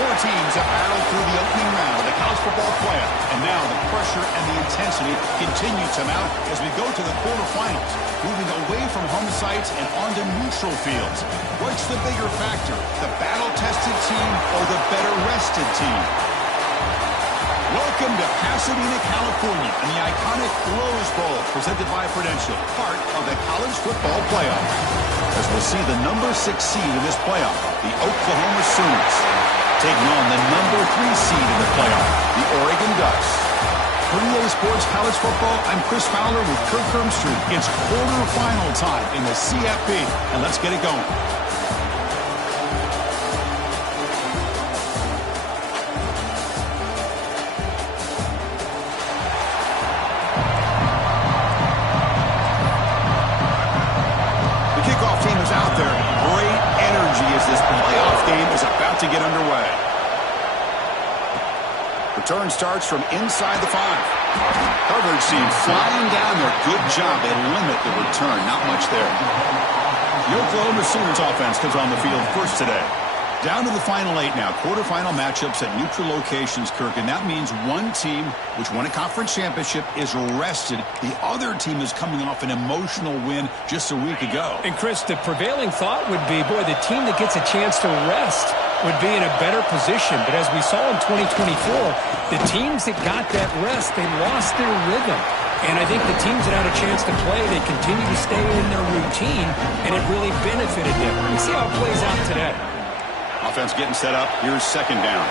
Four teams have battled through the opening round of the college football playoff, and now the pressure and the intensity continue to mount as we go to the quarterfinals, moving away from home sites and onto neutral fields. What's the bigger factor, the battle-tested team or the better-rested team? Welcome to Pasadena, California, and the iconic Rose Bowl, presented by Prudential, part of the college football playoff. As we'll see the number 6 seed in this playoff, the Oklahoma Sooners, taking on the number 3 seed in the playoff, the Oregon Ducks. For EA Sports College Football, I'm Chris Fowler with Kirk Hermstreet. It's quarterfinal time in the CFP, and let's get it going. Out there, great energy as this playoff game is about to get underway. Return starts from inside the 5. Coverage team flying down there. Good job. They limit the return. Not much there. The Oklahoma Sooners offense comes on the field first today. Down to the final 8 now. Quarterfinal matchups at neutral locations, Kirk, and that means one team, which won a conference championship, is rested. The other team is coming off an emotional win just a week ago. And, Chris, the prevailing thought would be, boy, the team that gets a chance to rest would be in a better position. But as we saw in 2024, the teams that got that rest, they lost their rhythm. And I think the teams that had a chance to play, they continue to stay in their routine, and it really benefited them. Let's see how it plays out today. Offense getting set up. Here's second down.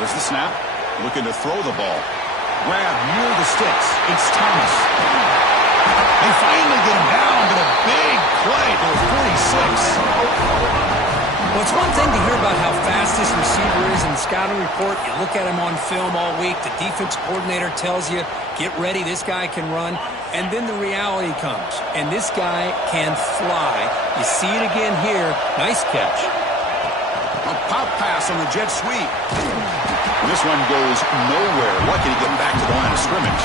There's the snap. Looking to throw the ball. Grab near the sticks. It's Thomas. They finally get him down, but a big play to the 46. Well, it's one thing to hear about how fast this receiver is in the scouting report. You look at him on film all week. The defense coordinator tells you, get ready, this guy can run. And then the reality comes, and this guy can fly. You see it again here. Nice catch. A pop pass on the jet sweep. This one goes nowhere. Lucky to get back to the line of scrimmage.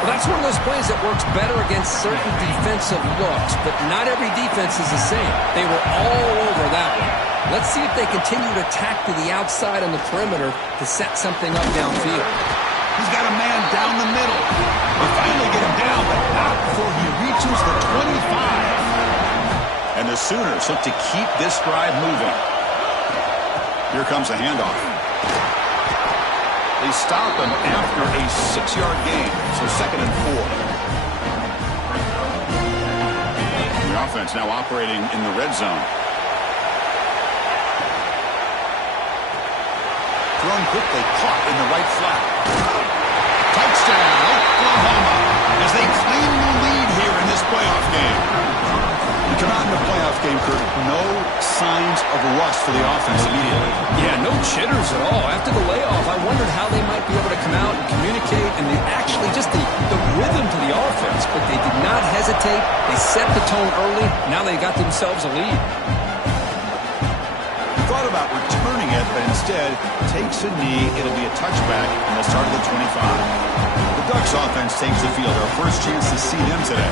Well, that's one of those plays that works better against certain defensive looks, but not every defense is the same. They were all over that one. Let's see if they continue to attack to the outside on the perimeter to set something up downfield. He's got a man down the middle. They finally get him down, but not before he reaches the 25. And the Sooners look to keep this drive moving. Here comes the handoff. They stop him after a 6-yard gain, so 2nd and 4. The offense now operating in the red zone. Thrown quickly, caught in the right flat. Touchdown, Oklahoma, as they claim the lead here in this playoff game. You come out in the playoff game, Kurt, no signs of rust for the offense immediately. Yeah, no jitters at all. After the layoff, I wondered how they might be able to come out and communicate, and actually just the rhythm to the offense, but they did not hesitate. They set the tone early. Now they got themselves a lead. Thought about returning it, but instead takes a knee. It'll be a touchback, and they'll start at the 25. The Ducks offense takes the field. Our first chance to see them today.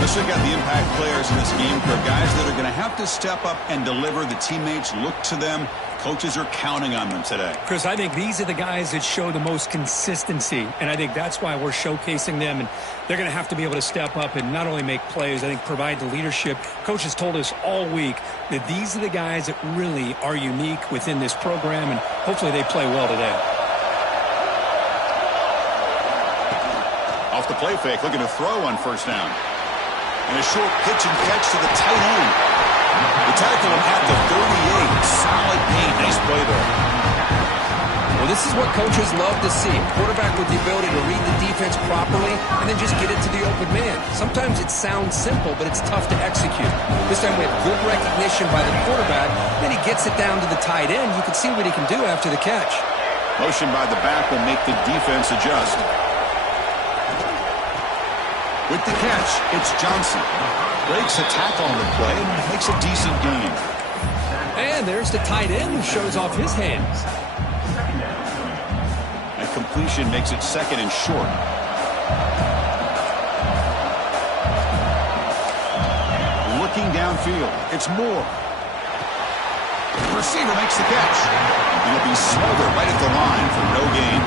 Let's look at the impact players in this game for guys that are going to have to step up and deliver. The teammates look to them. Coaches are counting on them today. Chris, I think these are the guys that show the most consistency, and I think that's why we're showcasing them, and they're going to have to be able to step up and not only make plays, I think provide the leadership. Coach has told us all week that these are the guys that really are unique within this program, and hopefully they play well today. Off the play fake, looking to throw on first down. And a short pitch and catch to the tight end. The tackle him at the 38. Solid gain. Nice play there. Well, this is what coaches love to see. Quarterback with the ability to read the defense properly and then just get it to the open man. Sometimes it sounds simple, but it's tough to execute. This time we have good recognition by the quarterback. Then he gets it down to the tight end. You can see what he can do after the catch. Motion by the back will make the defense adjust. With the catch, it's Johnson. Breaks a tackle on the play and makes a decent gain. And there's the tight end who shows off his hands. And completion makes it 2nd and short. Looking downfield, it's Moore. The receiver makes the catch. And it'll be Smolder right at the line for no gain.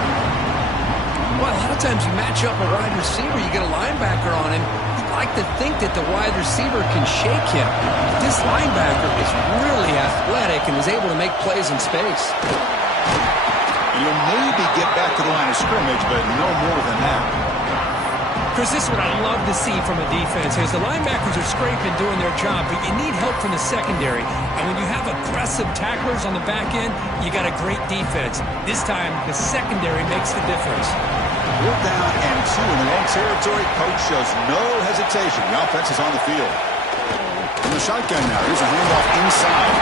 Well, a lot of times you match up a wide receiver, you get a linebacker on him. You'd like to think that the wide receiver can shake him. This linebacker is really athletic and is able to make plays in space. And you'll maybe get back to the line of scrimmage, but no more than that. Chris, this is what I love to see from a defense is the linebackers are scraping, doing their job, but you need help from the secondary. And when you have aggressive tacklers on the back end, you got a great defense. This time, the secondary makes the difference. 4th down and 2 in their own territory. Coach shows no hesitation. The offense is on the field. In the shotgun now. Here's a handoff inside.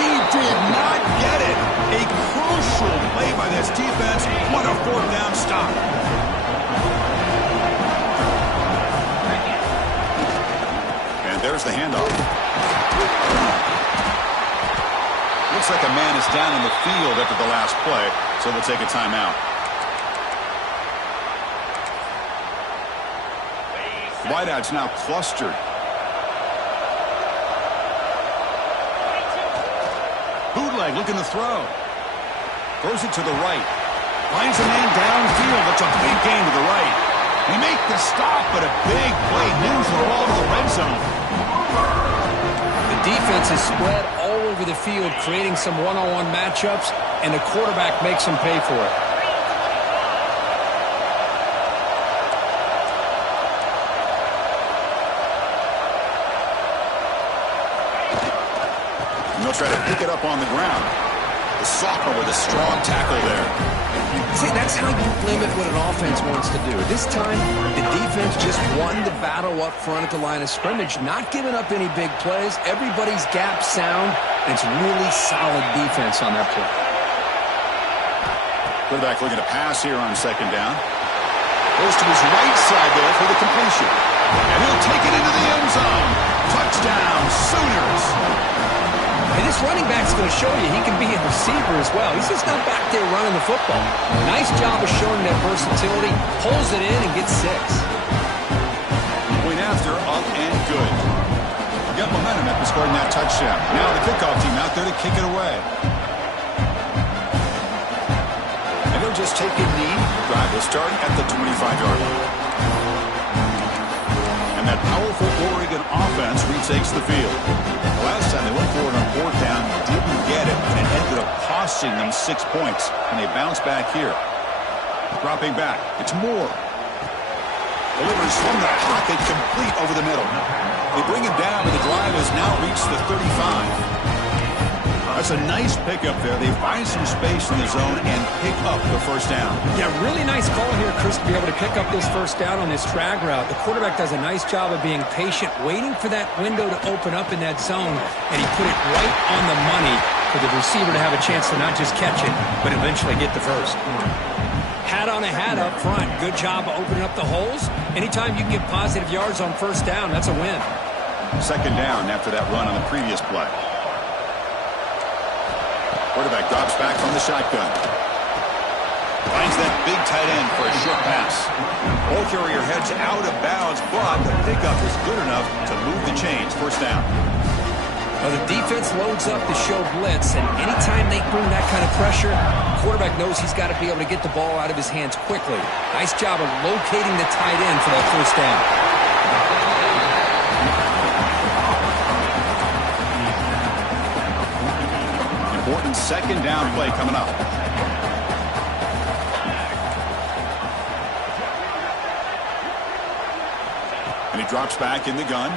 He did not get it. A crucial play by this defense. What a 4th down stop. And there's the handoff. Looks like a man is down in the field after the last play, so they'll take a timeout. Wideouts now clustered. Bootleg looking to throw. Throws it to the right. Finds a man downfield. That's a big gain to the right. They make the stop, but a big play moves the ball to the red zone. The defense is spread all over the field, creating some one-on-one matchups, and the quarterback makes them pay for it. And they'll try to pick it up on the ground. The sophomore with a strong tackle there. See, that's how you limit what an offense wants to do. This time, the defense just won the battle up front at the line of scrimmage, not giving up any big plays. Everybody's gap sound, and it's really solid defense on that play. Quarterback looking to pass here on second down. Goes to his right side there for the completion. And he'll take it into the end zone. Touchdown, Sooners. And this running back's going to show you he can be a receiver as well. He's just not back there running the football. Nice job of showing that versatility. Pulls it in and gets 6. Point after, up and good. Got momentum after scoring that touchdown. Now the kickoff team out there to kick it away. And they'll just take a knee. Drive will start at the 25-yard line. And that powerful Oregon offense retakes the field. Last time they went for it on 4th down, didn't get it, and it ended up costing them 6 points. And they bounce back here. Dropping back, it's Moore. Delivers from the pocket, complete over the middle. They bring him down, and the drive has now reached the 35. That's a nice pickup there. They find some space in the zone and pick up the first down. Yeah, really nice call here, Chris, to be able to pick up this first down on this drag route. The quarterback does a nice job of being patient, waiting for that window to open up in that zone, and he put it right on the money for the receiver to have a chance to not just catch it, but eventually get the first. Hat on a hat up front. Good job of opening up the holes. Anytime you can get positive yards on first down, that's a win. Second down after that run on the previous play. Quarterback drops back from the shotgun. Finds that big tight end for a short pass. Ball carrier heads out of bounds, but the pickup is good enough to move the chains. First down. Well, the defense loads up to show blitz, and anytime they bring that kind of pressure, the quarterback knows he's got to be able to get the ball out of his hands quickly. Nice job of locating the tight end for that first down. Important second down play coming up. And he drops back in the gun.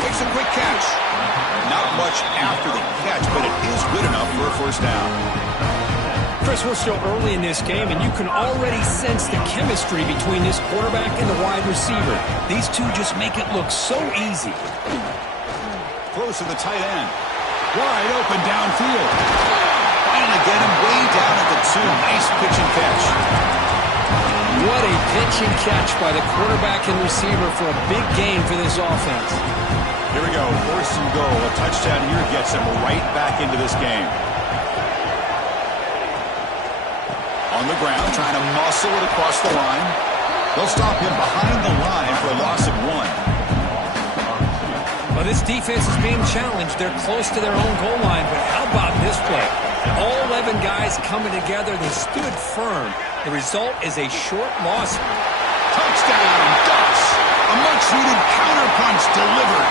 Makes a quick catch. Not much after the catch, but it is good enough for a first down. Chris, we're still early in this game, and you can already sense the chemistry between this quarterback and the wide receiver. These two just make it look so easy. Close to the tight end. Wide open downfield. Finally get him way down at the 2. Nice pitch and catch. What a pitch and catch by the quarterback and receiver for a big gain for this offense. Here we go. First and goal. A touchdown here gets him right back into this game. On the ground, trying to muscle it across the line. They'll stop him behind the line for a loss of 1. Well, this defense is being challenged. They're close to their own goal line, but how about this play? All 11 guys coming together. They stood firm. The result is a short loss. Touchdown, Ducks! A much-needed counterpunch delivered.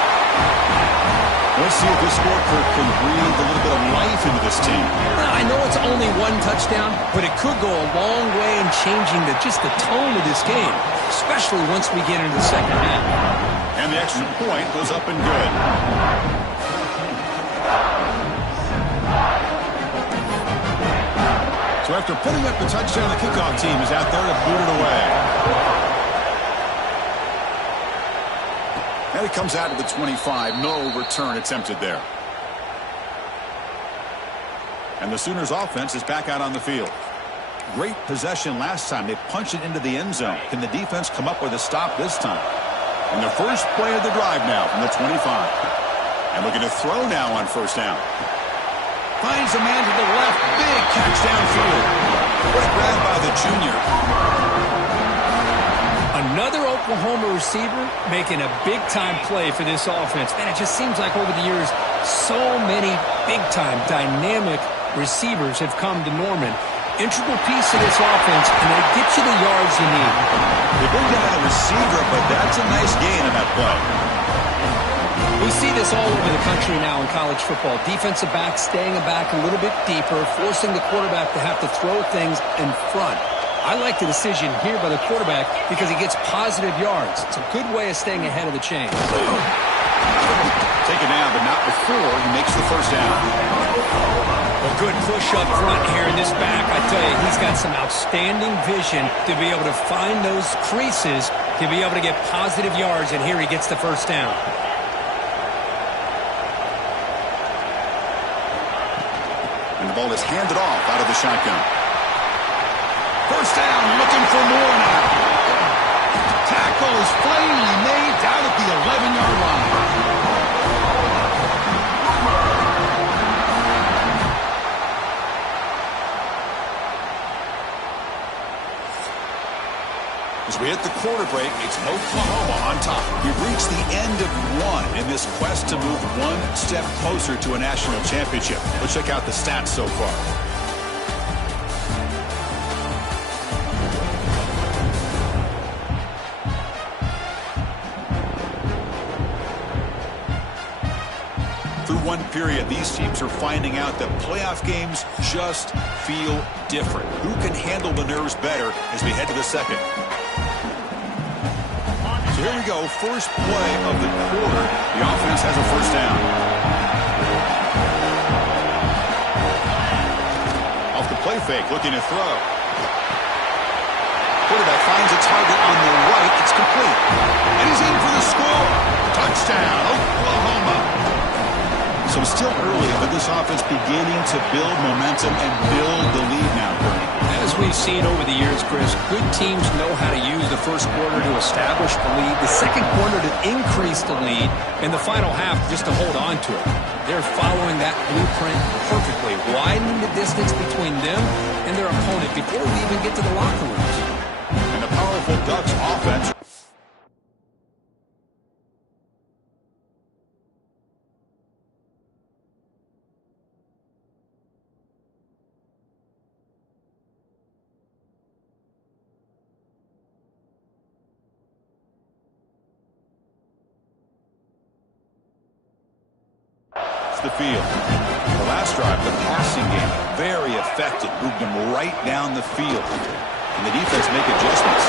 Let's see if this scorecard can breathe a little bit of life into this team. Well, I know it's only 1 touchdown, but it could go a long way in changing just the tone of this game, especially once we get into the second half. And the extra point goes up and good. So after putting up the touchdown, the kickoff team is out there to boot it away. And it comes out of the 25. No return attempted there. And the Sooners offense is back out on the field. Great possession last time. They punched it into the end zone. Can the defense come up with a stop this time? And the first play of the drive now from the 25. And looking to throw now on first down. Finds a man to the left. Big catch downfield. What a grab by the junior. Another Oklahoma receiver making a big-time play for this offense. Man, it just seems like over the years, so many big-time, dynamic receivers have come to Norman. Integral piece of this offense, and they get you the yards you need. They bring down a receiver, but that's a nice gain in that play. We see this all over the country now in college football. Defensive backs staying back a little bit deeper, forcing the quarterback to have to throw things in front. I like the decision here by the quarterback because he gets positive yards. It's a good way of staying ahead of the chain. Take it down, but not before he makes the first down. Well, good push up front here in this back. I tell you, he's got some outstanding vision to be able to find those creases, to be able to get positive yards, and here he gets the first down. And the ball is handed off out of the shotgun. First down, looking for more now. Tackle is finally made down at the 11-yard line. As we hit the quarter break, it's Oklahoma on top. We've reached the end of one in this quest to move one step closer to a national championship. Let's check out the stats so far. Through one period, these teams are finding out that playoff games just feel different. Who can handle the nerves better as we head to the second? So here we go, first play of the quarter. The offense has a first down. Off the play fake, looking to throw. Quarterback finds a target on the right. It's complete. And he's in for the score. Touchdown, Oklahoma. So still early, but this offense beginning to build momentum and build the lead now, Bernie. As we've seen over the years, Chris, good teams know how to use the first quarter to establish the lead, the second quarter to increase the lead, and the final half just to hold on to it. They're following that blueprint perfectly, widening the distance between them and their opponent before we even get to the locker rooms. And the powerful Ducks offense. The field. The last drive, the passing game, very effective. Moved them right down the field. And the defense make adjustments.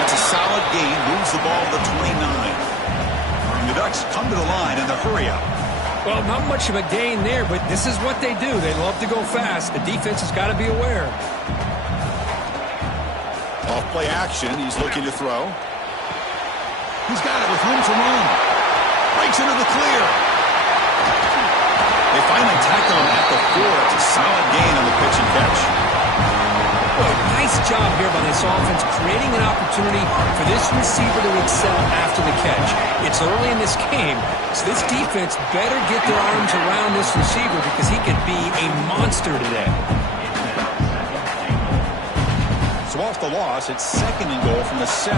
That's a solid gain. Moves the ball to the 29. And the Ducks come to the line in the hurry up. Well, not much of a gain there, but this is what they do. They love to go fast. The defense has got to be aware. Off play action. He's looking to throw. He's got it with room to run. Breaks into the clear. They finally tackle him at the 4. It's a solid gain on the pitch and catch. Well, nice job here by this offense, creating an opportunity for this receiver to excel after the catch. It's early in this game, so this defense better get their arms around this receiver because he could be a monster today. So off the loss, it's second and goal from the 7.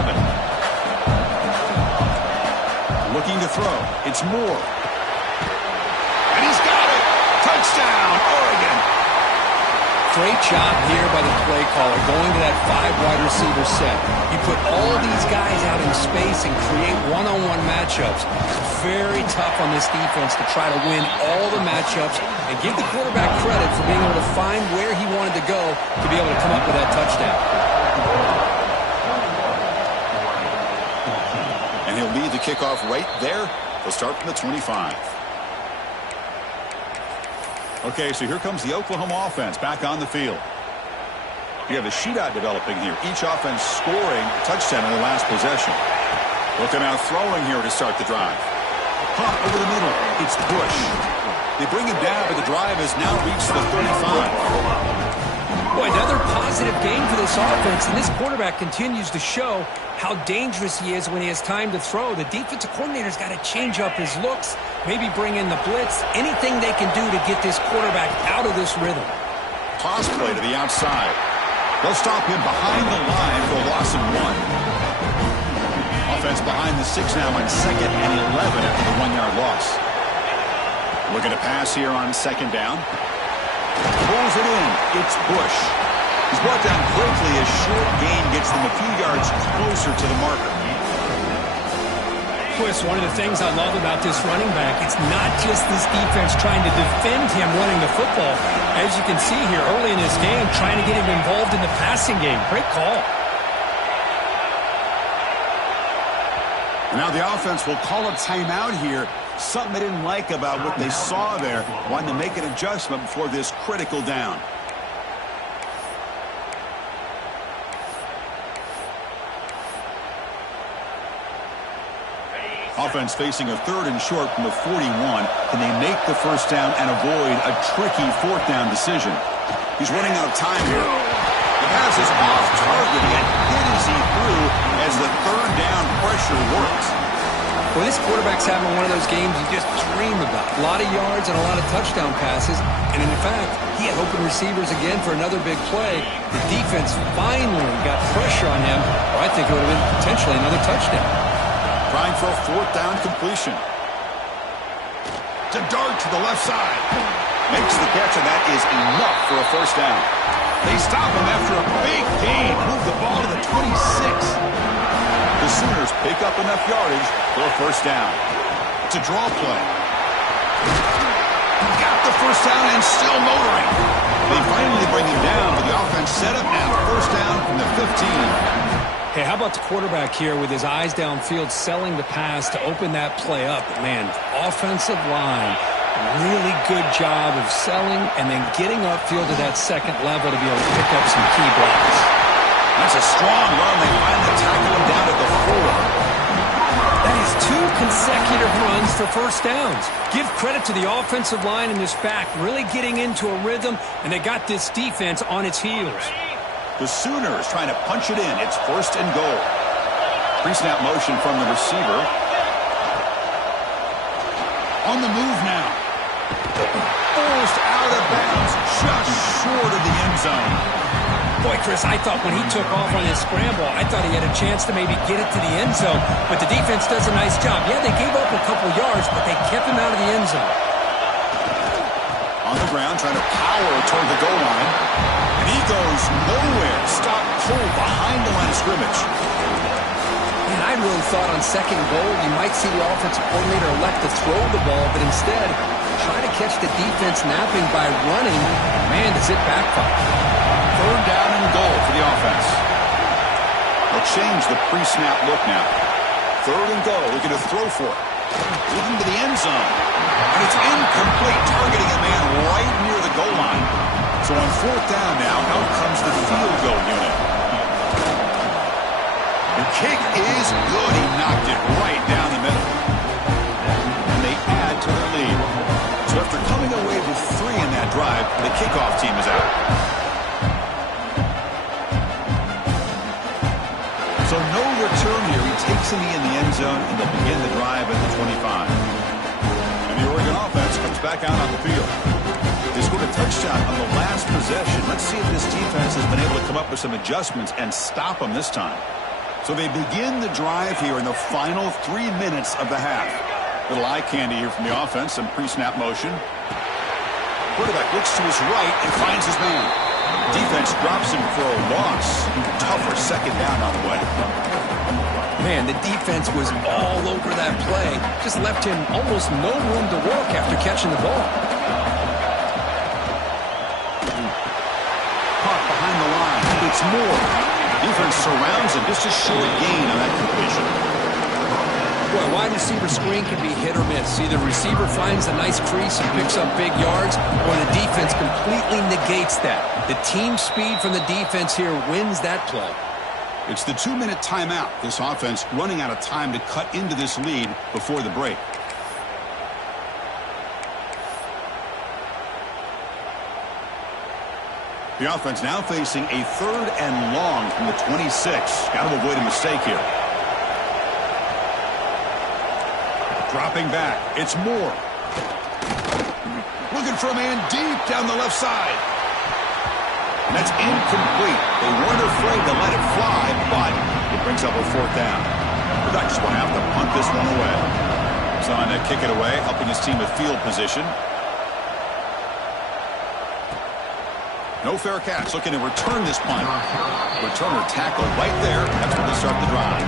Looking to throw. It's Moore. Touchdown, Oregon. Great job here by the play caller, going to that 5-wide receiver set. You put all these guys out in space and create one-on-one matchups. Very tough on this defense to try to win all the matchups and give the quarterback credit for being able to find where he wanted to go to be able to come up with that touchdown. And he'll lead the kickoff right there. He'll start from the 25. Okay, so here comes the Oklahoma offense back on the field. You have a shootout developing here. Each offense scoring a touchdown in the last possession. Looking out throwing here to start the drive. Punt over the middle. It's Bush. They bring him down, but the drive has now reached the 35. Boy, another positive game for this offense, and this quarterback continues to show how dangerous he is when he has time to throw. The defensive coordinator's got to change up his looks, maybe bring in the blitz, anything they can do to get this quarterback out of this rhythm. Toss play to the outside. They'll stop him behind the line for a loss of 1. Offense behind the 6 now on 2nd and 11 after the 1-yard loss. Looking to pass here on 2nd down. Pulls it in. It's Bush. He's brought down quickly as short gain gets them a few yards closer to the marker. Chris, one of the things I love about this running back, it's not just this defense trying to defend him running the football. As you can see here early in this game, trying to get him involved in the passing game. Great call. Now the offense will call a timeout here. Something they didn't like about what they saw there. Wanting to make an adjustment before this critical down. Offense facing a 3rd and short from the 41. Can they make the first down and avoid a tricky 4th down decision? He's running out of time here. The pass is off target, and hit as he threw as the 3rd down pressure works. Well, this quarterback's having one of those games you just dream about. A lot of yards and a lot of touchdown passes. And in fact, he had open receivers again for another big play. The defense finally got pressure on him, or I think it would have been potentially another touchdown. Trying for a 4th down completion. To dart to the left side. Makes the catch, and that is enough for a first down. They stop him after a big gain. Move the ball to the 26. The Sooners pick up enough yardage for a first down. It's a draw play. Got the first down and still motoring. They finally bring him down, but the offense set up now. First down from the 15. Hey, how about the quarterback here with his eyes downfield selling the pass to open that play up? But man, offensive line, really good job of selling and then getting upfield to that second level to be able to pick up some key blocks. That's a strong run. They finally tackle him down at the 4. That is 2 consecutive runs for first downs. Give credit to the offensive line in this back, really getting into a rhythm, and they got this defense on its heels. The Sooners trying to punch it in. It's 1st and goal. Pre-snap motion from the receiver. On the move now. Forced out of bounds, just short of the end zone. Boy, Chris, I thought when he took off on his scramble, I thought he had a chance to maybe get it to the end zone. But the defense does a nice job. Yeah, they gave up a couple yards, but they kept him out of the end zone. On the ground, trying to power toward the goal line. And he goes nowhere. Stop cold behind the line of scrimmage. Man, I really thought on second goal you might see the offensive coordinator elect to throw the ball, but instead try to catch the defense napping by running. Man, does it backfire. 3rd down and goal for the offense. They'll change the pre-snap look now. 3rd and goal. Looking to throw for it. Looking to the end zone. And it's incomplete, targeting a man right near the goal line. So on 4th down now, out comes the field goal unit. The kick is good. He knocked it right down the middle. And they add to the lead. So after coming away with 3 in that drive, the kickoff team is out. So no return here. He takes him in the end zone, and they'll begin the drive at the 25. And the Oregon offense comes back out on the field. They scored a touchdown on the last possession. Let's see if this defense has been able to come up with some adjustments and stop them this time. So they begin the drive here in the final 3 minutes of the half. Little eye candy here from the offense, some pre-snap motion. Quarterback looks to his right and finds his man. Defense drops him for a loss. Tougher second down on the way. Man, the defense was all over that play. Just left him almost no room to work after catching the ball. Caught behind the line. It's Moore. Defense surrounds him. Just a short gain on that completion. Boy, wide receiver screen can be hit or miss. Either receiver finds a nice crease and picks up big yards, or the defense completely negates that. The team speed from the defense here wins that play. It's the 2-minute timeout. This offense running out of time to cut into this lead before the break. The offense now facing a 3rd and long from the 26. Got to avoid a mistake here. Dropping back. It's Moore. Looking for a man deep down the left side. And that's incomplete. They weren't afraid to let it fly, but it brings up a 4th down. The Ducks will have to punt this one away. So on to kick it away, helping his team with field position. No fair catch. Looking to return this punt. Returner tackle right there. That's where they start the drive.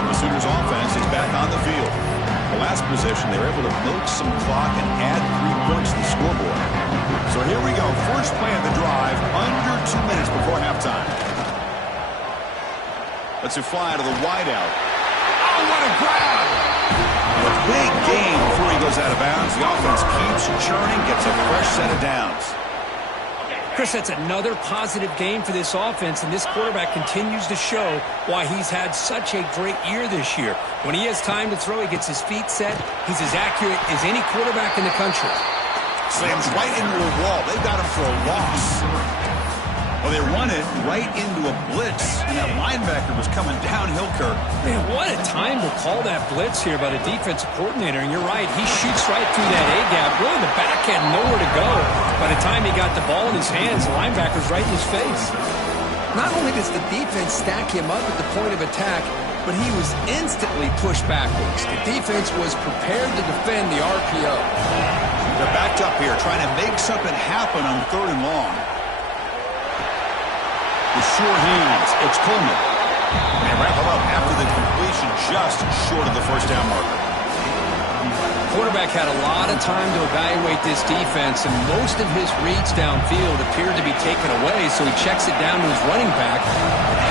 And the Sooners offense is back on the field. The last possession, they were able to milk some clock and add 3 points to the scoreboard. So here we go. First play of the drive, under 2 minutes before halftime. Lets it fly to the wideout. Oh, what a grab! A big gain before he goes out of bounds. The offense keeps churning, gets a fresh set of downs. Chris, that's another positive game for this offense, and this quarterback continues to show why he's had such a great year this year. When he has time to throw, he gets his feet set. He's as accurate as any quarterback in the country. Slams right into a wall. They got him for a loss. Well, they run it right into a blitz, and that linebacker was coming downhill, Kirk. Man, what a time to call that blitz here by the defensive coordinator. And you're right, he shoots right through that A-gap. Really, the back had nowhere to go. By the time he got the ball in his hands, the linebacker's right in his face. Not only does the defense stack him up at the point of attack, but he was instantly pushed backwards. The defense was prepared to defend the RPO. They're backed up here, trying to make something happen on 3rd and long. With sure hands, it's Coleman. They wrap him up after the completion just short of the first down marker. Quarterback had a lot of time to evaluate this defense, and most of his reads downfield appeared to be taken away, so he checks it down to his running back.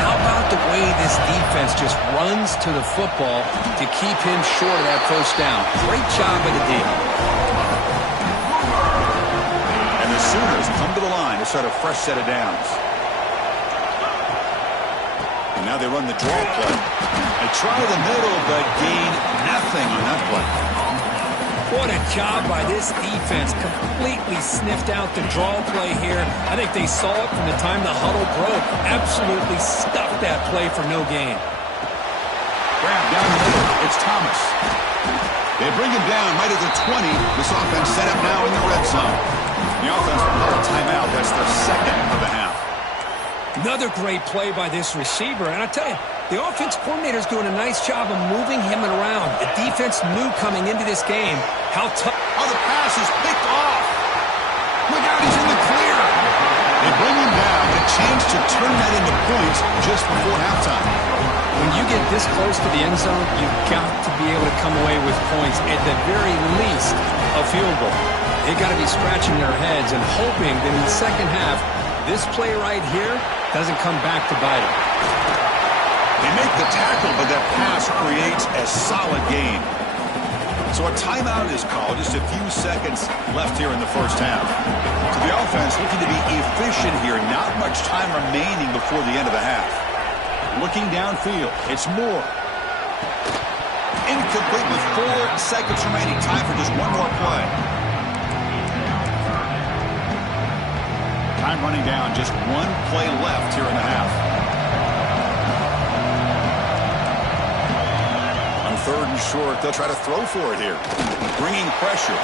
How about the way this defense just runs to the football to keep him short of that first down? Great job by the D. And the Sooners come to the line to start a fresh set of downs. And now they run the draw play. They try the middle, but gain nothing on that play. What a job by this defense. Completely sniffed out the draw play here. I think they saw it from the time the huddle broke. Absolutely stuffed that play for no gain. Grab down the middle. It's Thomas. They bring him down right at the 20. This offense set up now in the red zone. The offense will call a timeout. That's their second of the half. Another great play by this receiver. And I tell you, the offense coordinator is doing a nice job of moving him around. The defense knew coming into this game how tough. Oh, the pass is picked off. Look out, he's in the clear. They bring him down. A chance to turn that into points just before halftime. When you get this close to the end zone, you've got to be able to come away with points. At the very least, a field goal. They've got to be scratching their heads and hoping that in the second half, this play right here doesn't come back to bite them. They make the tackle, but that pass creates a solid gain. So a timeout is called. Just a few seconds left here in the first half. So the offense looking to be efficient here. Not much time remaining before the end of the half. Looking downfield. It's Moore. Incomplete with 4 seconds remaining. Time for just one more play. Time running down. Just one play left here in the half. On 3rd and short, they'll try to throw for it here. Bringing pressure.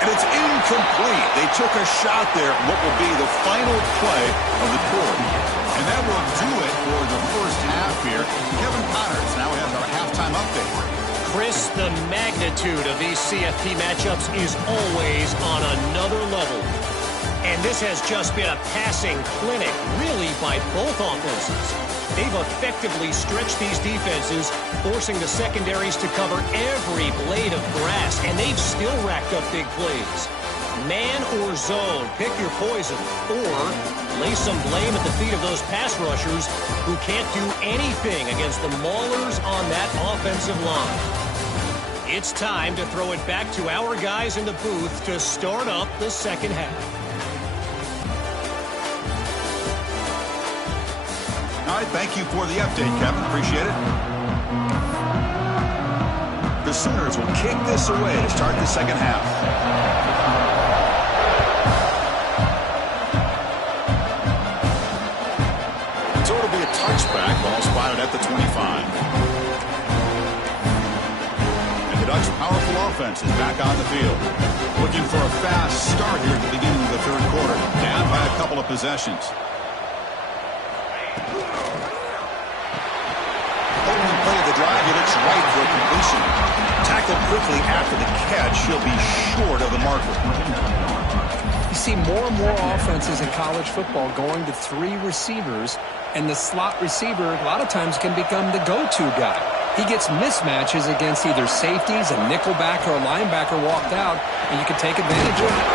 And it's incomplete. They took a shot there. What will be the final play of the quarter. And that will do it for the first half here. Kevin Connors now has our halftime update. Chris, the magnitude of these CFP matchups is always on another level. And this has just been a passing clinic, really, by both offenses. They've effectively stretched these defenses, forcing the secondaries to cover every blade of grass, and they've still racked up big plays. Man or zone, pick your poison, or lay some blame at the feet of those pass rushers who can't do anything against the maulers on that offensive line. It's time to throw it back to our guys in the booth to start up the second half. All right, thank you for the update, Kevin. Appreciate it. The Sooners will kick this away to start the second half. So it'll be a touchback. Ball spotted at the 25. And the Ducks' powerful offense is back on the field. Looking for a fast start here at the beginning of the third quarter. Down by a couple of possessions. Opening play of the drive, he looks right for a completion. Tackled quickly after the catch. He'll be short of the marker. You see more and more offenses in college football going to 3 receivers, and the slot receiver a lot of times can become the go-to guy. He gets mismatches against either safeties, a nickelback, or a linebacker walked out, and you can take advantage of it.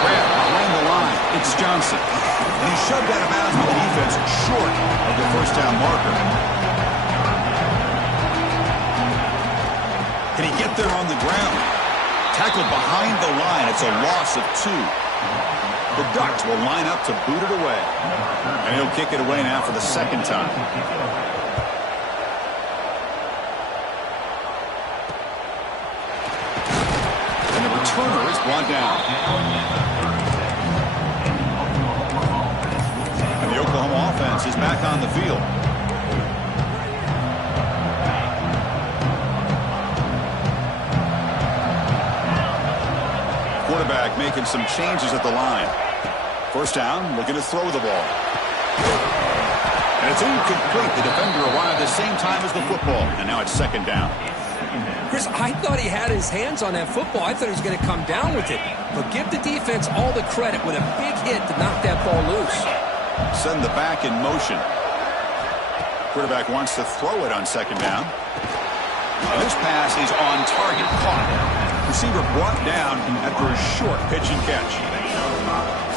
Grab behind the line. It's Johnson. And he's shoved out of bounds by the defense short of the first down marker. Can he get there on the ground? Tackled behind the line. It's a loss of 2. The Ducks will line up to boot it away. And he'll kick it away now for the second time. And the returner is brought down. And the Oklahoma offense is back on the field. Quarterback making some changes at the line. First down, looking to throw the ball. And it's incomplete. The defender arrived at the same time as the football. And now it's second down. Chris, I thought he had his hands on that football. I thought he was going to come down with it. But give the defense all the credit with a big hit to knock that ball loose. Send the back in motion. Quarterback wants to throw it on second down. And this pass is on target, caught. Receiver brought down after a short pitch and catch.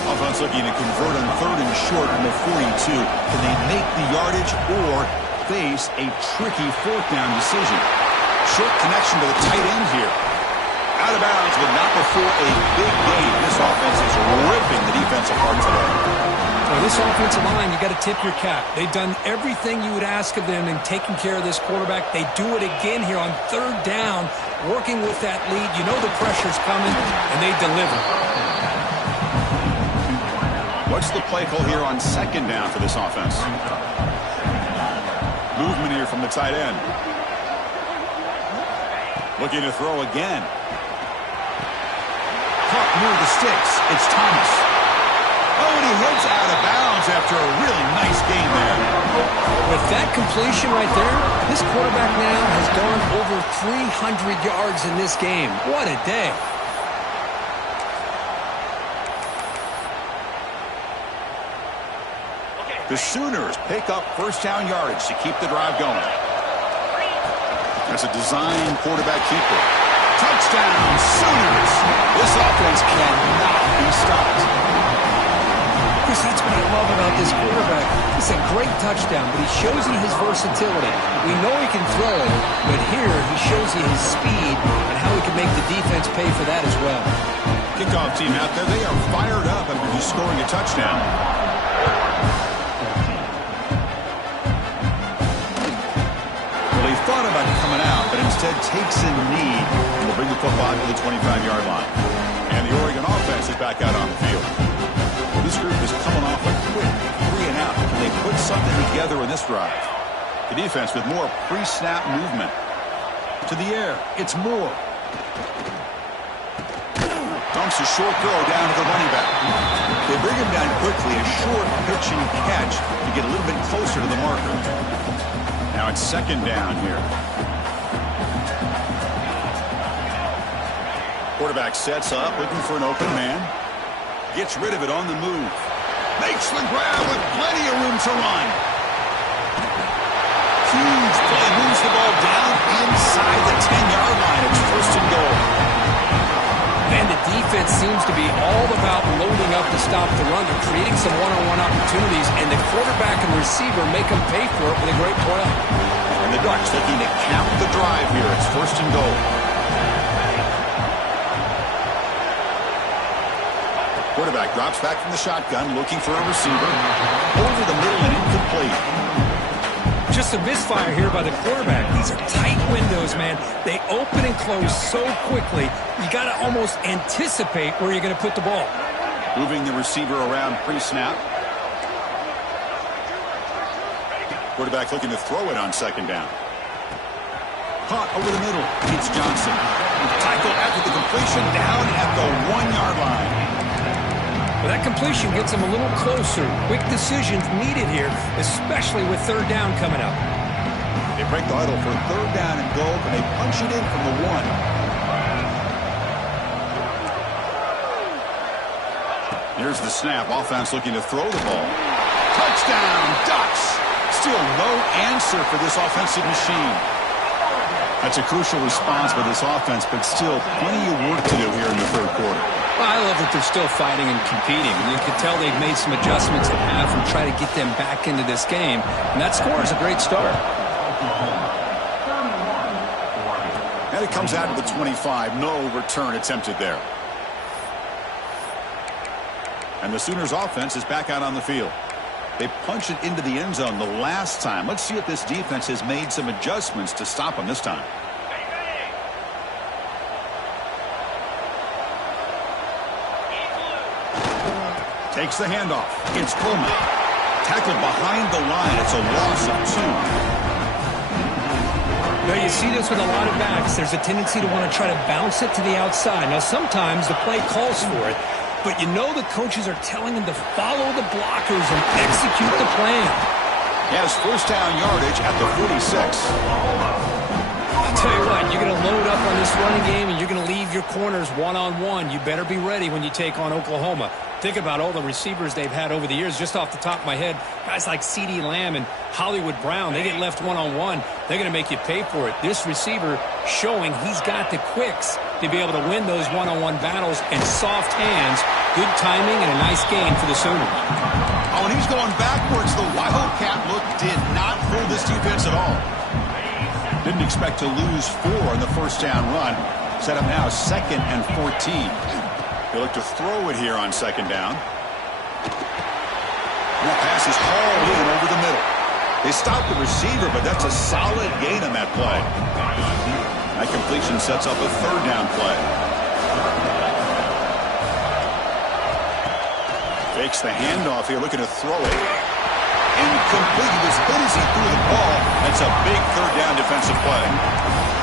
Offense looking to convert on third and short from the 42. Can they make the yardage or face a tricky fourth down decision? Short connection to the tight end here. Out of bounds, but not before a big gain. This offense is ripping the defense apart today. Well, this offensive line, you got to tip your cap. They've done everything you would ask of them in taking care of this quarterback. They do it again here on third down, working with that lead. You know the pressure's coming, and they deliver. What's the play call here on second down for this offense? Movement here from the tight end. Looking to throw again. Caught near the sticks. It's Thomas. Oh, and he heads out of bounds after a really nice game there. With that completion right there, this quarterback now has gone over 300 yards in this game. What a day. The Sooners pick up first down yardage to keep the drive going. That's a design quarterback keeper. Touchdown, Sooners! This offense cannot be stopped. Chris, that's what I love about this quarterback. It's a great touchdown, but he shows you his versatility. We know he can throw it, but here he shows you his speed and how he can make the defense pay for that as well. Kickoff team out there, they are fired up after just scoring a touchdown. Well, he thought about coming out, but instead takes a knee and will bring the football to the 25-yard line. And the Oregon offense is back out on the field. This group is coming off a quick 3-and-out, and they put something together in this drive. The defense with more pre-snap movement. To the air, it's Moore. Dumps a short throw down to the running back. They bring him down quickly, a short pitch and catch to get a little bit closer to the marker. Now it's second down here. Quarterback sets up, looking for an open man. Gets rid of it on the move. Makes the grab with plenty of room to run. Huge play. Moves the ball down inside the 10-yard line. It's first and goal. And the defense seems to be all about loading up to stop the run. They're creating some one-on-one opportunities, and the quarterback and receiver make them pay for it with a great play. And the Ducks looking to count the drive here. It's first and goal. Quarterback drops back from the shotgun, looking for a receiver. Over the middle and incomplete. Just a misfire here by the quarterback. These are tight windows, man. They open and close so quickly. You got to almost anticipate where you're going to put the ball. Moving the receiver around pre-snap. Quarterback looking to throw it on second down. Caught over the middle. It's Johnson. Tackle after the completion down at the 1-yard line. But that completion gets them a little closer. Quick decisions needed here, especially with third down coming up. They break the huddle for third down and goal, and they punch it in from the 1. Here's the snap. Offense looking to throw the ball. Touchdown, Ducks! Still no answer for this offensive machine. That's a crucial response by this offense, but still plenty of work to do here in the third quarter. Well, I love that they're still fighting and competing. You can tell they've made some adjustments at half and try to get them back into this game. And that score is a great start. And it comes out to the 25. No return attempted there. And the Sooners offense is back out on the field. They punched it into the end zone the last time. Let's see if this defense has made some adjustments to stop them this time. Takes the handoff. It's Coleman. Tackled behind the line. It's a loss of 2. Now, you see this with a lot of backs. There's a tendency to want to try to bounce it to the outside. Now, sometimes the play calls for it, but you know the coaches are telling them to follow the blockers and execute the plan. He has first down yardage at the 46. I'll tell you what, you're going to load up on this running game and you're going to leave your corners one-on-one. You better be ready when you take on Oklahoma. Think about all the receivers they've had over the years. Just off the top of my head, guys like CeeDee Lamb and Hollywood Brown, they get left one-on-one. They're going to make you pay for it. This receiver showing he's got the quicks to be able to win those one-on-one battles and soft hands. Good timing and a nice gain for the Sooners. Oh, and he's going backwards. The Wildcat look did not fool this defense at all. Didn't expect to lose 4 in the first down run. Set up now 2nd and 14. They look to throw it here on 2nd down. And that pass is hauled in over the middle. They stopped the receiver, but that's a solid gain on that play. That completion sets up a 3rd down play. Fakes the handoff here, looking to throw it. Incomplete. He was hit as he threw the ball. That's a big 3rd down defensive play.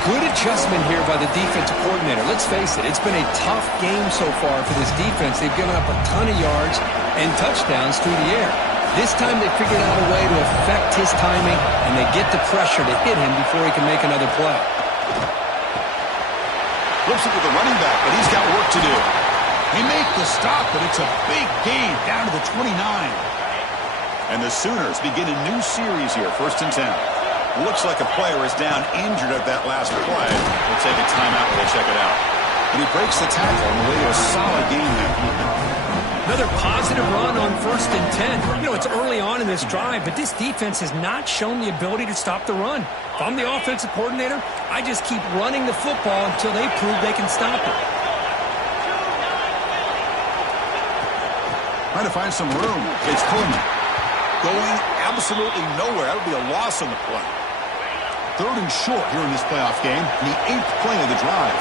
Good adjustment here by the defensive coordinator. Let's face it, it's been a tough game so far for this defense. They've given up a ton of yards and touchdowns through the air. This time they figured out a way to affect his timing, and they get the pressure to hit him before he can make another play. Flips it to the running back, but he's got work to do. He made the stop, but it's a big gain down to the 29. And the Sooners begin a new series here, 1st and 10. Looks like a player is down injured at that last play. We'll take a timeout while they check it out. And he breaks the tackle on the way to a solid game there. Another positive run on 1st and 10. You know, it's early on in this drive, but this defense has not shown the ability to stop the run. If I'm the offensive coordinator, I just keep running the football until they prove they can stop it. Trying to find some room. It's Coleman. Going absolutely nowhere. That would be a loss on the play. 3rd and short here in this playoff game. The 8th play of the drive.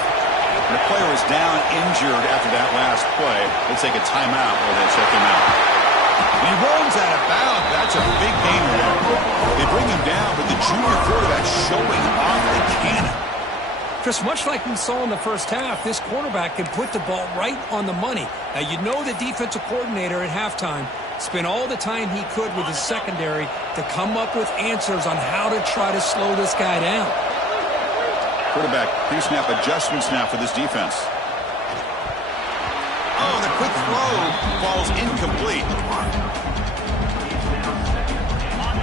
And the player is down injured after that last play. They take a timeout while they check him out. And he runs out of bounds. That's a big gain there. They bring him down, but the junior quarterback showing off the cannon. Just much like we saw in the first half, this quarterback can put the ball right on the money. Now, you know the defensive coordinator at halftime spent all the time he could with his secondary to come up with answers on how to try to slow this guy down. Quarterback pre-snap adjustments now for this defense. Oh, the quick throw falls incomplete.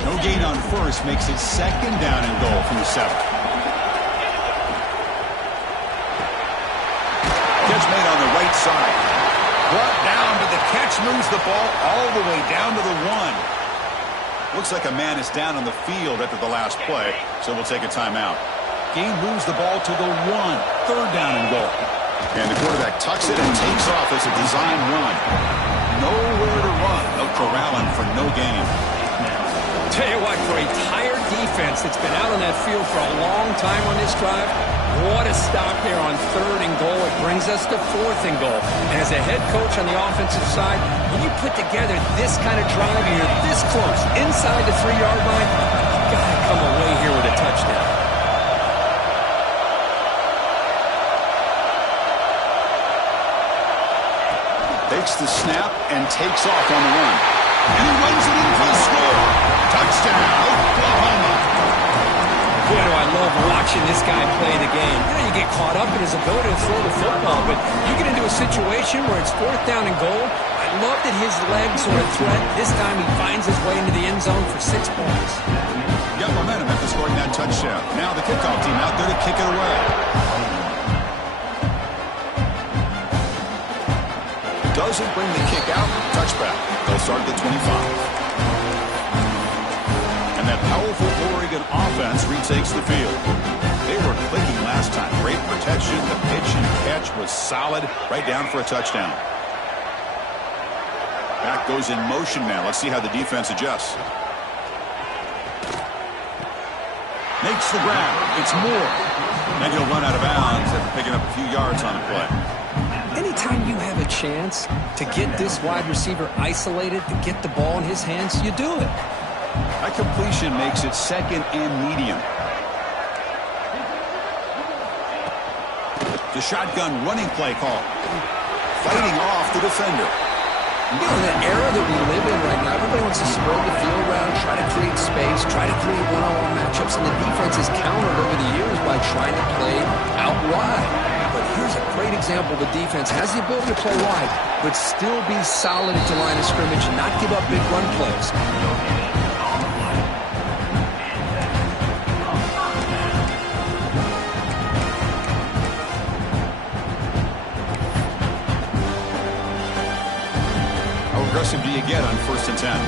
No gain on 1st makes it 2nd down and goal from the 7. Catch made on the right side. Brought down, but the catch moves the ball all the way down to the 1. Looks like a man is down on the field after the last play, so we'll take a timeout. Gain moves the ball to the 1. 3rd down and goal. And the quarterback tucks it and takes off as a design run. Nowhere to run. No corralling for no gain. Tell you what, for a tired defense that's been out on that field for a long time on this drive, what a stop there on 3rd and goal. It brings us to 4th and goal. And as a head coach on the offensive side, when you put together this kind of drive and you're this close, inside the 3-yard line, you've got to come away here with a touchdown. Takes the snap and takes off on the run. And he runs it in for the score. Touchdown, Oklahoma. Boy, do I love watching this guy play the game. You know, you get caught up in his ability to throw the football, but you get into a situation where it's 4th down and goal. I love that his legs were a threat. This time he finds his way into the end zone for 6 points. Got momentum after scoring that touchdown. Now the kickoff team out there to kick it away. Doesn't bring the kick out. Touchback. They'll start at the 25. And that powerful Oregon offense retakes the field. They were clicking last time. Great protection. The pitch and catch was solid. Right down for a touchdown. Back goes in motion now. Let's see how the defense adjusts. Makes the grab. It's Moore. Then he'll run out of bounds after picking up a few yards on the play. Anytime you have a chance to get this wide receiver isolated, to get the ball in his hands, you do it. That completion makes it second and medium. The shotgun running play call. Fighting off the defender. You know, in the era that we live in right now, everybody wants to spread the field around, try to create space, try to create one-on-one matchups, and the defense is countered over the years by trying to play out wide. But here's a great example. The defense has the ability to play wide, but still be solid at the line of scrimmage and not give up big run plays. Aggressive do you get on 1st and 10?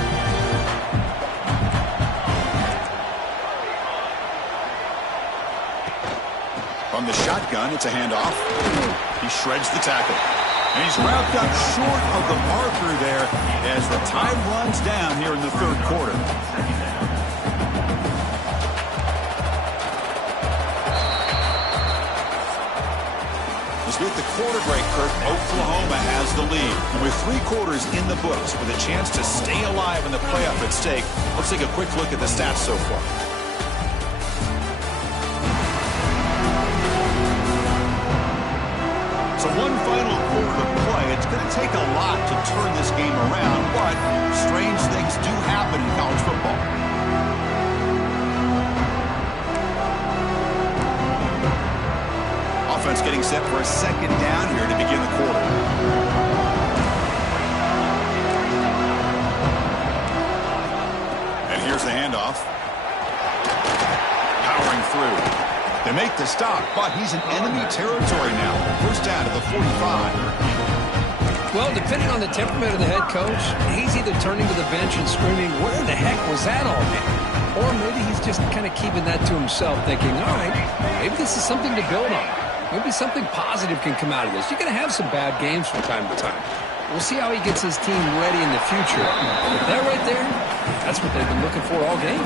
From the shotgun, it's a handoff. He shreds the tackle. And he's wrapped up short of the marker there as the time runs down here in the 3rd quarter. With the quarter break, Kurt, Oklahoma has the lead. And with 3 quarters in the books, with a chance to stay alive in the playoff at stake, let's take a quick look at the stats so far. So one final quarter to play. It's going to take a lot to turn this game around, but strange things do happen in college football. Offense getting set for a 2nd down here to begin the quarter. And here's the handoff. Powering through. They make the stop, but he's in enemy territory now. 1st down to the 45. Well, depending on the temperament of the head coach, he's either turning to the bench and screaming, "Where the heck was that all day?" Or maybe he's just kind of keeping that to himself, thinking, all right, maybe this is something to build on. Maybe something positive can come out of this. You're going to have some bad games from time to time. We'll see how he gets his team ready in the future. But that right there, that's what they've been looking for all game.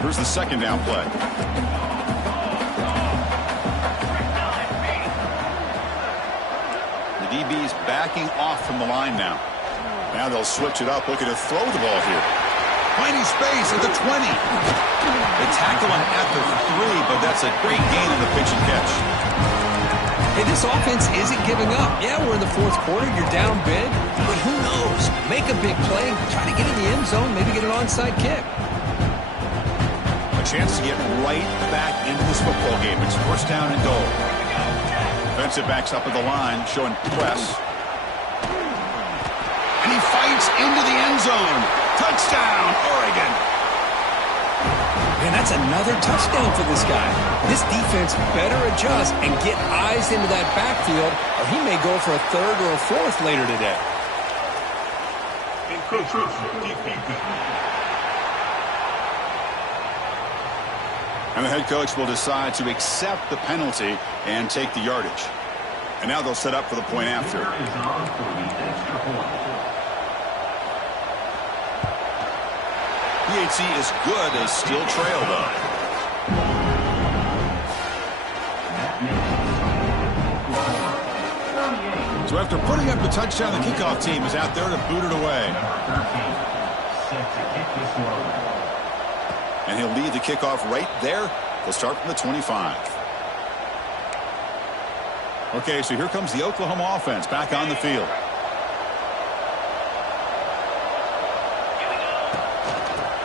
Here's the 2nd down play. The DB's backing off from the line now. Now they'll switch it up, looking to throw the ball here. Finding space at the 20. They tackle him at the 3, but that's a great gain on the pitch and catch. Hey, this offense isn't giving up. Yeah, we're in the 4th quarter. You're down big. But who knows? Make a big play. Try to get in the end zone. Maybe get an onside kick. A chance to get right back into this football game. It's 1st down and goal. Defensive backs up at the line, showing press. And he fights into the end zone. Touchdown, Oregon. And that's another touchdown for this guy. This defense better adjust and get eyes into that backfield, or he may go for a 3rd or a 4th later today. And the head coach will decide to accept the penalty and take the yardage. And now they'll set up for the point after. PAT is good as still trail, though. So after putting up the touchdown, the kickoff team is out there to boot it away. And he'll lead the kickoff right there. They'll start from the 25. Okay, so here comes the Oklahoma offense back on the field.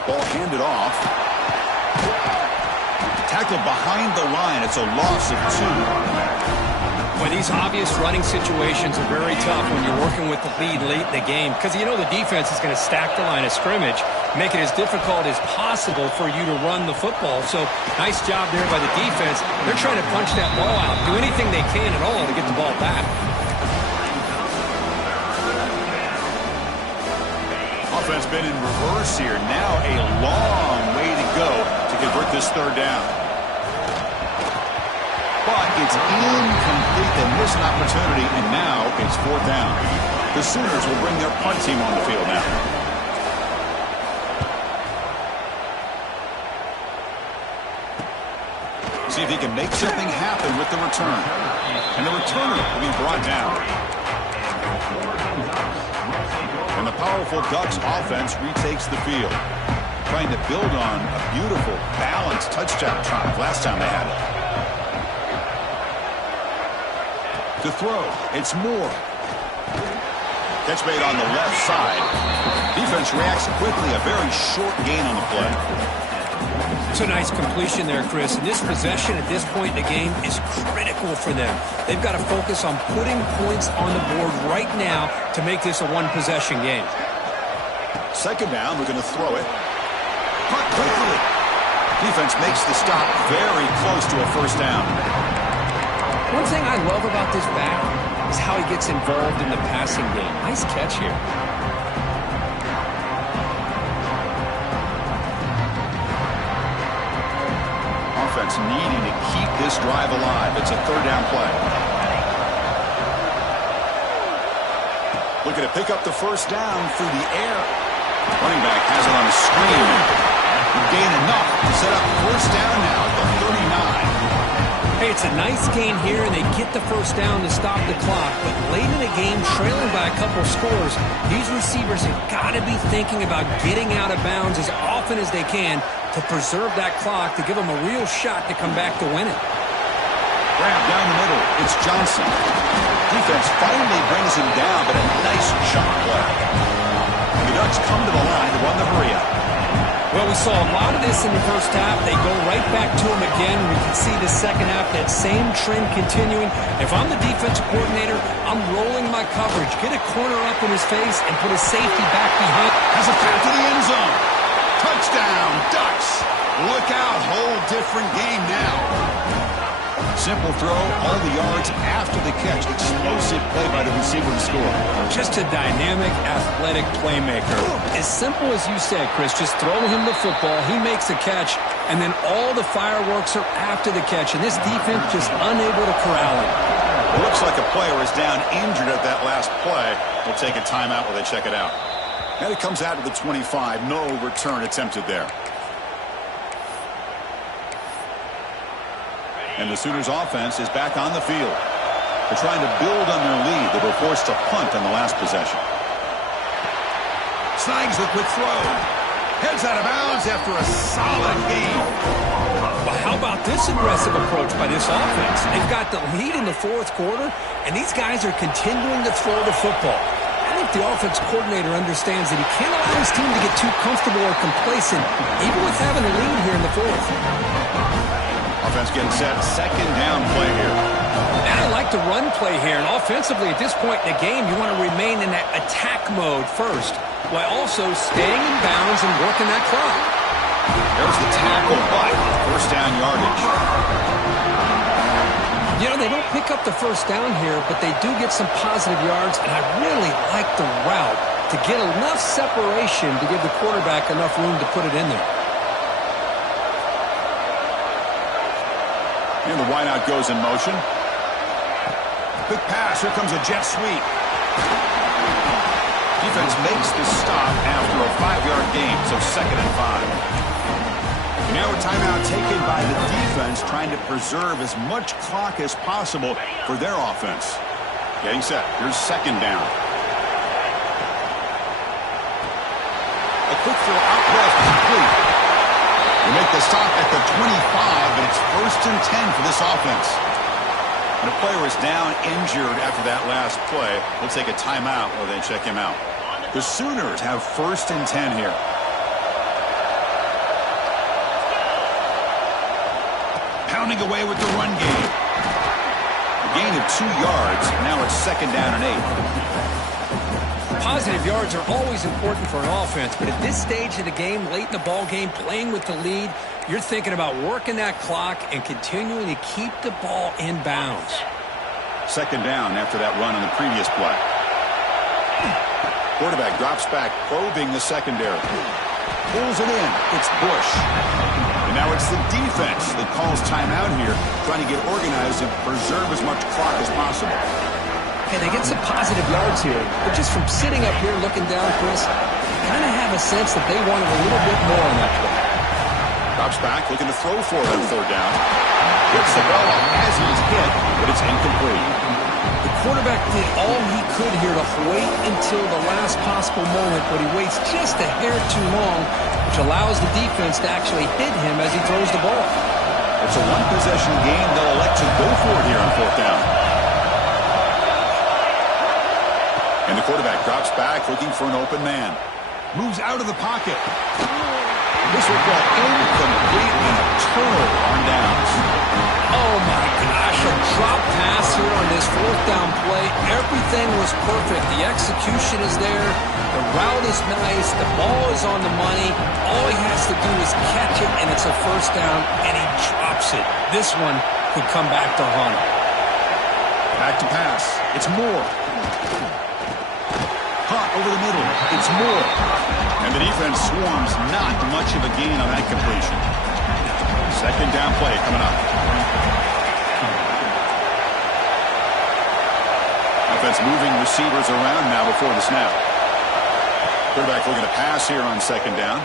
Ball handed off. Tackled behind the line. It's a loss of 2. Well, these obvious running situations are very tough when you're working with the lead late in the game because you know the defense is going to stack the line of scrimmage, make it as difficult as possible for you to run the football. So nice job there by the defense. They're trying to punch that ball out, do anything they can at all to get the ball back. Offense been in reverse here. Now a long way to go to convert this third down. But it's incomplete. They missed an opportunity, and now it's fourth down. The Sooners will bring their punt team on the field now. See if he can make something happen with the return. And the returner will be brought down. And the powerful Ducks offense retakes the field, trying to build on a beautiful, balanced touchdown drive last time they had it. To throw, it's Moore. Catch made on the left side. Defense reacts quickly, a very short gain on the play. It's a nice completion there, Chris. And this possession at this point in the game is critical for them. They've got to focus on putting points on the board right now to make this a one-possession game. Second down, they're going to throw it. Cut quickly. Defense makes the stop very close to a first down. One thing I love about this back is how he gets involved in the passing game. Nice catch here. Offense needing to keep this drive alive. It's a third down play. Looking to pick up the first down through the air. Running back has it on a screen. Gain enough to set up first down now at the 39. Hey, it's a nice gain here, and they get the first down to stop the clock. But late in the game, trailing by a couple scores, these receivers have got to be thinking about getting out of bounds as often as they can to preserve that clock to give them a real shot to come back to win it. Grab down the middle. It's Johnson. Defense finally brings him down, but a nice chunk play. The Ducks come to the line to run the hurry up. Well, we saw a lot of this in the first half. They go right back to him again. We can see the second half, that same trend continuing. If I'm the defensive coordinator, I'm rolling my coverage. Get a corner up in his face and put a safety back behind. Has a pass to the end zone. Touchdown, Ducks. Look out, whole different game now. Simple throw, all the yards after the catch. Explosive play by the receiver to score. Just a dynamic, athletic playmaker. As simple as you said, Chris, just throw him the football, he makes a catch, and then all the fireworks are after the catch, and this defense just unable to corral him. It looks like a player is down injured at that last play. We'll take a timeout while they check it out. And it comes out to the 25. No return attempted there. And the Sooners offense is back on the field. They're trying to build on their lead. They were forced to punt on the last possession. Snags the quick throw. Heads out of bounds after a solid gain. Well, how about this aggressive approach by this offense? They've got the lead in the fourth quarter, and these guys are continuing to throw the football. I think the offense coordinator understands that he can't allow his team to get too comfortable or complacent, even with having a lead here in the fourth. Offense getting set. Second down play here. And I like the run play here. And offensively, at this point in the game, you want to remain in that attack mode first, while also staying in bounds and working that clock. There's the tackle, but first down yardage. You know, they don't pick up the first down here, but they do get some positive yards, and I really like the route to get enough separation to give the quarterback enough room to put it in there. And the wideout goes in motion. Quick pass. Here comes a jet sweep. Defense makes the stop after a 5-yard gain, so 2nd and 5. And now a timeout taken by the defense, trying to preserve as much clock as possible for their offense. Getting set. Here's second down. A quick throw out left, complete. They make the stop at the 25, but it's 1st and 10 for this offense. And a player is down injured after that last play. We'll take a timeout while they check him out. The Sooners have 1st and 10 here. Pounding away with the run game. Gain of 2 yards. Now it's 2nd down and 8. Positive yards are always important for an offense, but at this stage of the game, late in the ball game, playing with the lead, you're thinking about working that clock and continuing to keep the ball in bounds. 2nd down after that run on the previous play. Quarterback drops back, probing the secondary. Pulls it in. It's Bush. And now it's the defense that calls timeout here, trying to get organized and preserve as much clock as possible. Okay, they get some positive yards here, but just from sitting up here looking down, Chris, kind of have a sense that they wanted a little bit more on that play. Drops back, looking to throw for it on 3rd down. Gets the ball as he's hit, but it's incomplete. The quarterback did all he could here to wait until the last possible moment, but he waits just a hair too long, which allows the defense to actually hit him as he throws the ball. It's a 1-possession game. They'll elect to go for it here on 4th down. And the quarterback drops back, looking for an open man. Moves out of the pocket. This will call incomplete and a turnover on downs. Oh, my gosh, a drop pass here on this 4th down play. Everything was perfect. The execution is there. The route is nice. The ball is on the money. All he has to do is catch it, and it's a 1st down, and he drops it. This one could come back to haunt him. Back to pass. It's Moore. Caught over the middle. It's Moore. And the defense swarms. Not much of a gain on that completion. 2nd down play coming up. Offense moving receivers around now before the snap. Quarterback looking to pass here on 2nd down.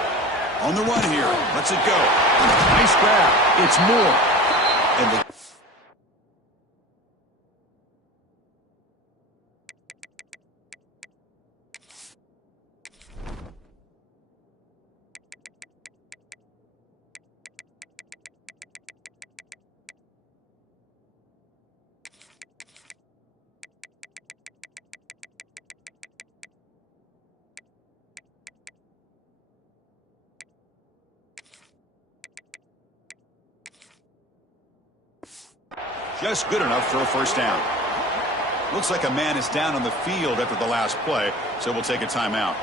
On the run here. Lets it go. Nice grab. It's Moore. And the just good enough for a 1st down. Looks like a man is down on the field after the last play, so we'll take a timeout.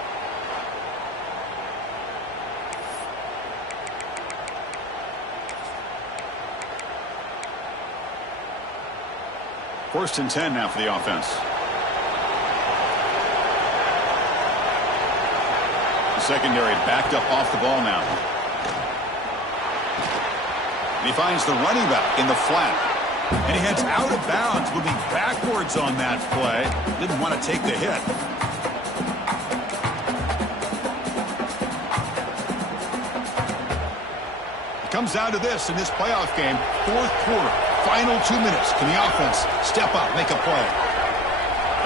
First and 10 now for the offense. The secondary backed up off the ball now. And he finds the running back in the flat. And he heads out of bounds, moving backwards on that play. Didn't want to take the hit. It comes down to this in this playoff game. 4th quarter, final 2 minutes. Can the offense step up, make a play?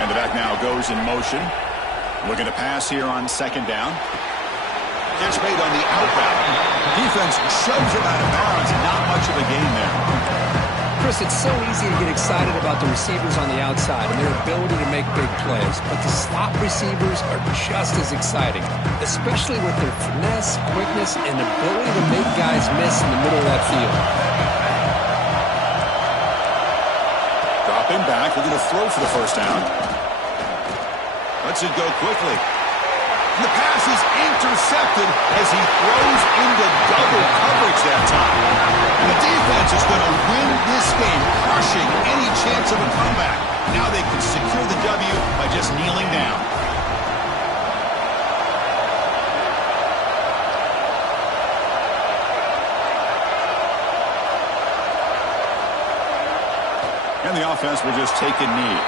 And the back now goes in motion. Looking to pass here on 2nd down. Catch made on the out route. Defense shoves him out of bounds. Not much of a gain there. Chris, it's so easy to get excited about the receivers on the outside and their ability to make big plays, but the slot receivers are just as exciting, especially with their finesse, quickness, and ability to make guys miss in the middle of that field. Dropping back, looking to throw for the 1st down. Lets it go quickly. And the pass is intercepted as he throws into double coverage that time. And the defense is going to win this game, crushing any chance of a comeback. Now they can secure the W by just kneeling down. And the offense will just take a knee.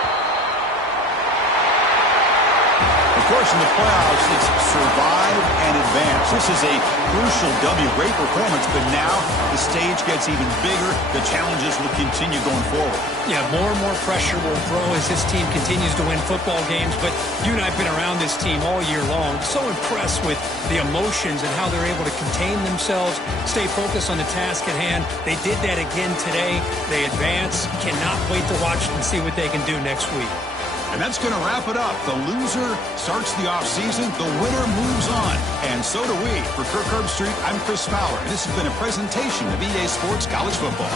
Of course, in the playoffs, it's survive and advance. This is a crucial W. Great performance, but now the stage gets even bigger. The challenges will continue going forward. Yeah, more and more pressure will grow as this team continues to win football games, but you and I have been around this team all year long. So impressed with the emotions and how they're able to contain themselves, stay focused on the task at hand. They did that again today. They advance. Cannot wait to watch and see what they can do next week. And that's going to wrap it up. The loser starts the offseason. The winner moves on. And so do we. For Kirk Herbstreit, I'm Chris Fowler. And this has been a presentation of EA Sports College Football.